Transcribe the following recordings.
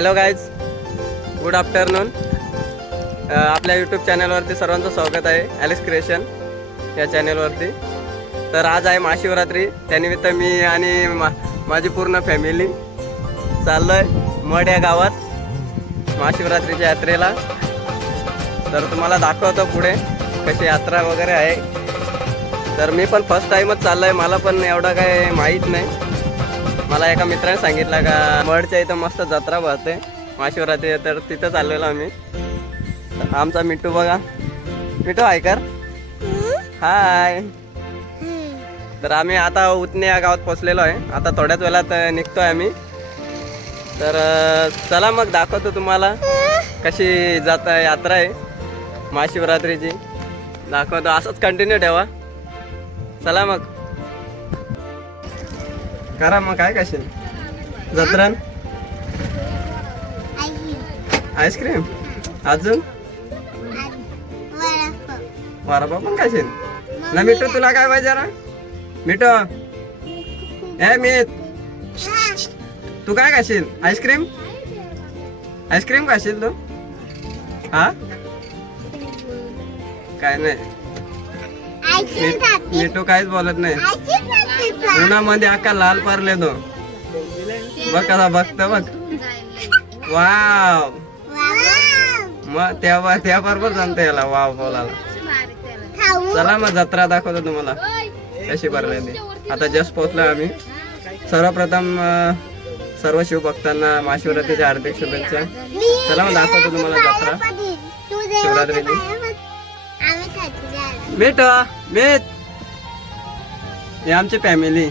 Hello guys good afternoon आपल्या YouTube चॅनलवरती सर्वांचं स्वागत आहे. ॲलेक्स क्रिएशन या चॅनलवरती तर आज आहे महाशिवरात्री. त्यानिमित्त मी आणि मा माझी पूर्ण फॅमिली चाललो आहे मड या गावात महाशिवरात्रीच्या यात्रेला. तर तुम्हाला दाखवतो पुढे कशी यात्रा वगैरे आहे. तर मी पण फर्स्ट टाईमच चाललो आहे मला पण एवढं काय माहीत नाही. मला एका मित्राने सांगितलं का मडच्या इथं मस्त जत्रा भरते. महाशिवरात्री तर तिथं चाललेलो आम्ही. आमचा मिट्टू बघा. मिठू हाय कर. हाय तर आम्ही आता उतने या गावात पोचलेलो आहे. आता थोड्याच वेळात निघतोय आम्ही. तर चला मग दाखवतो तुम्हाला कशी जात यात्रा आहे महाशिवरात्रीची. दाखवतो असंच कंटिन्यू ठेवा. चला मग. करा मग काय कशी जत्रण? आईस्क्रीम? अजून? वडापाव पण कशी ना मिठू तुला काय पाहिजे रा मिठू. ए मीत. तू काय खाशील? आईस्क्रीम? आईस्क्रीम खाशील तू? हा? काय नाही. मी- मिठू काहीच बोलत नाही. उन्हामध्ये अक्का लाल पारले तो. बघ कसा बघत बघ. वाव. मग त्या त्या बरोबर जमतं याला वाव बोलायला. चला मग जत्रा दाखवतो तुम्हाला. कशी भरलेली आता जस्ट पोहोचलो आम्ही. सर्वप्रथम सर्व शिवभक्तांना महाशिवरात्रीच्या हार्दिक शुभेच्छा. चला मग दाखवतो तुम्हाला जत्रा. शिवरात्रीची. मीठ मीठ. हे आमची फॅमिली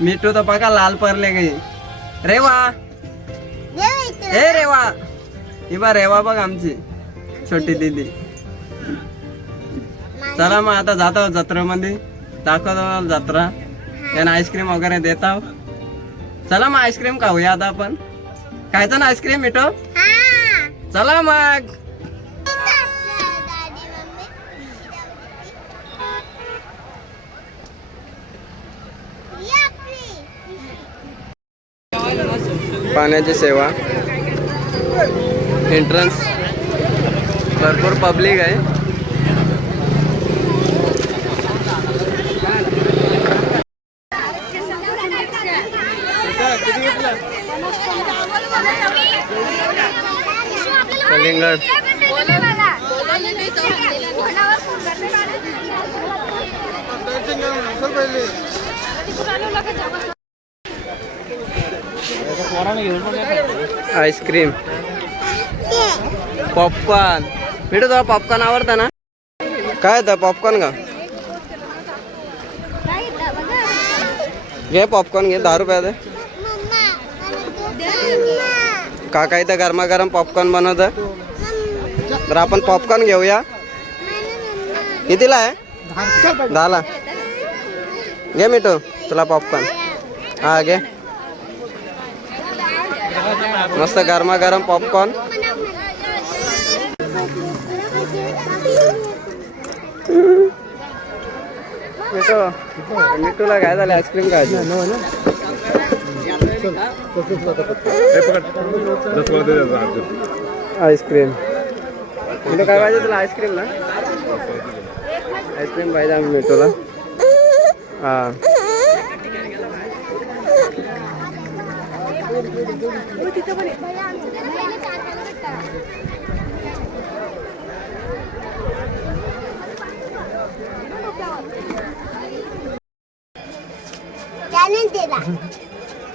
मिठू तर बघा लाल पडले गई रेवा. ए रेवा. ही बा रेवा बघ आमची. छोटी दीदी. चला मग आता जातो जत्रेमध्ये. दाखवतो जत्रा. त्यांना आईस्क्रीम वगैरे देता. चला मग आईस्क्रीम खाऊया आता आपण. खायचं ना आईस्क्रीम मिठो? चला मग. पाण्याची सेवा. एंट्रन्स भरपूर पब्लिक आहे. कलिंगड. Ice cream. पॉपकॉर्न. भेटू तुला पॉपकॉर्न आवडतं ना? काय तर पॉपकॉर्न का? घे पॉपकॉर्न घे. दहा रुपया दे काका इथं गरमागरम पॉपकॉर्न बनवत तर आपण पॉपकॉर्न घेऊया. कितीला आहे? दहाला. घे मिठू तुला पॉपकॉर्न. हा घे. मस्त गरमागरम पॉपकॉर्न मिठू मिठूला काय झालं? आईस्क्रीम काय आईस्क्रीम. मिठू काय पाहिजे तुला? आईस्क्रीम ना आईस्क्रीम पाहिजे आम्ही मिठूला. हा.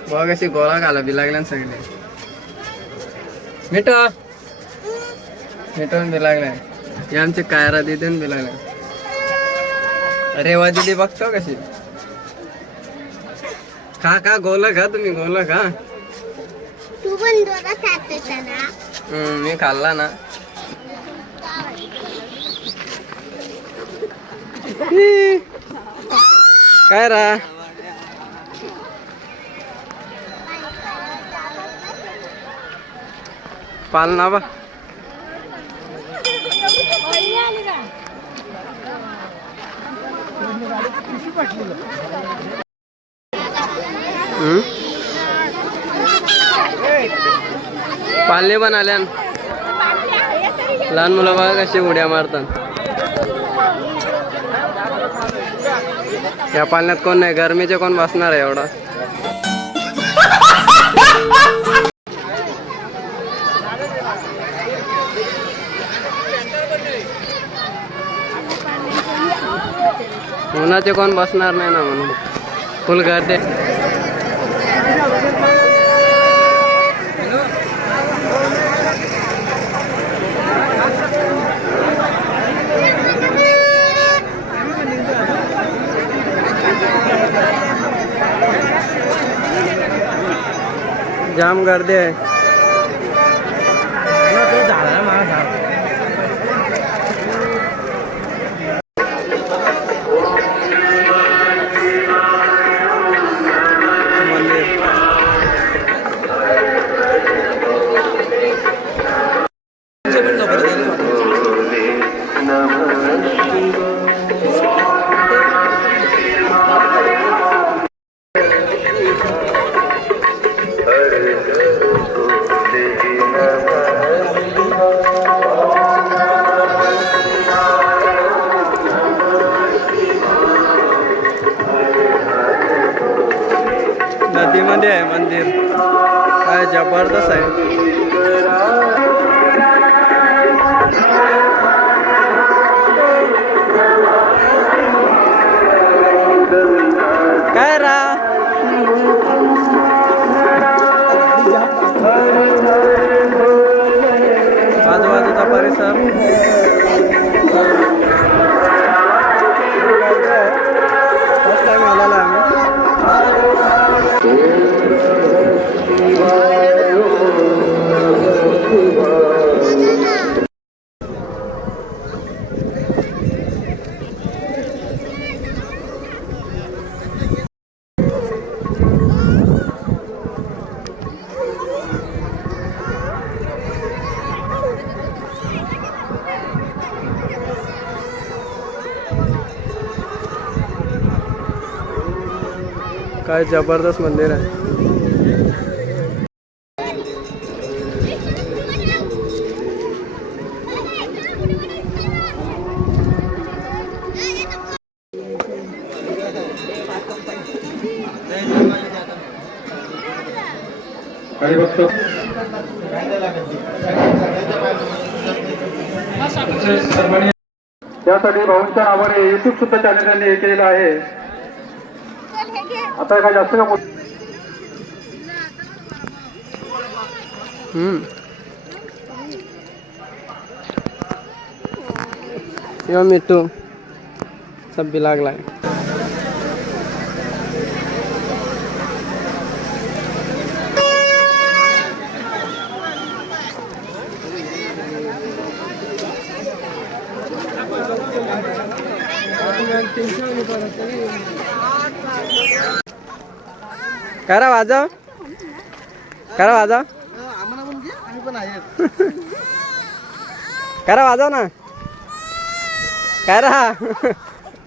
बघ अशी गोळा घाला बी लागल्या सगळे मिठो. मिठून बी लागलाय. हे आमची कायरा दिदी बी लागल्या. रेवा दिदी बघतो कशी. खा खा गोल खा तुम्ही गोल खा. तू पण दोघा खात होता ना हम्म, मी खाल्ला ना ई, काय रा पालना बा पालने पण आल्या लहान मुलं बघा कशी उड्या मारतात. या पाण्यात कोण नाही गरमीचे कोण बसणार आहे एवढा? उन्हाचे कोण बसणार नाही ना म्हणून. फुल गर्दी. जाम गर्दी आहे काय जबरदस्त मंदिर आहे. त्यासाठी भाऊंच्या नावाने युट्यूब सुद्धा चॅनल त्यांनी हे केलेलं आहे. आता काय जास्त का हम्म. यो मिट्टू सब लागलाय. करा वाजव. करा वाजव. करा वाजव ना. करा.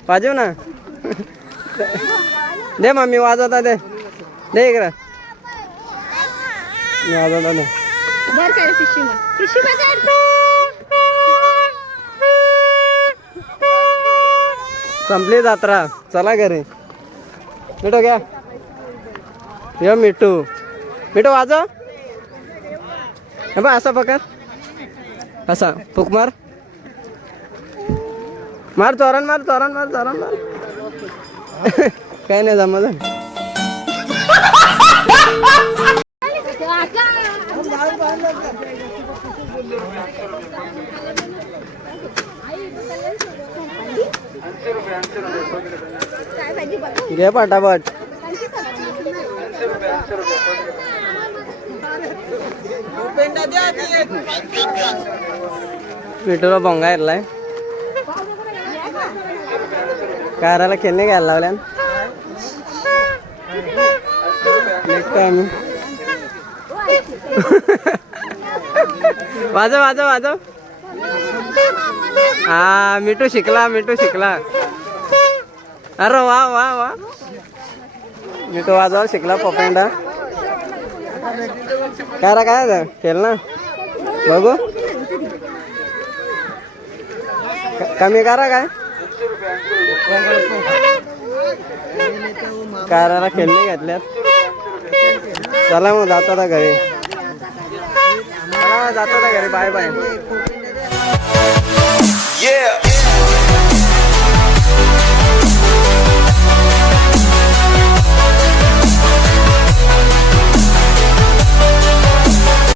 वाजव ना. दे मम्मी वाजवता दे. दे इकडं. मी वाजवता दे. संपली जत्रा. चला घरी. मिठो घ्या यो मिठू. मिठू वाजव. हे बघ असा पकड. असा फुक मार. मार चोरण मार चोरण मार चोरण मार. काय नाही जमत घे पटापट. मिठूला भोंगा येतलाय काराला खेळणे घ्यायला लावल्या निघतो आम्ही. वाजव वाजव वाजव. हा मिठू शिकला मिठू शिकला. अरे वा वा वा. मी तो वाजव शिकला पपेंडा काय रा काय खेळ ना? बघू. कमी करा काय? काराला खेळणी घेतल्यात. चला मग जातो आता घरी. चला जातो आता घरी. Bye bye. Yeah.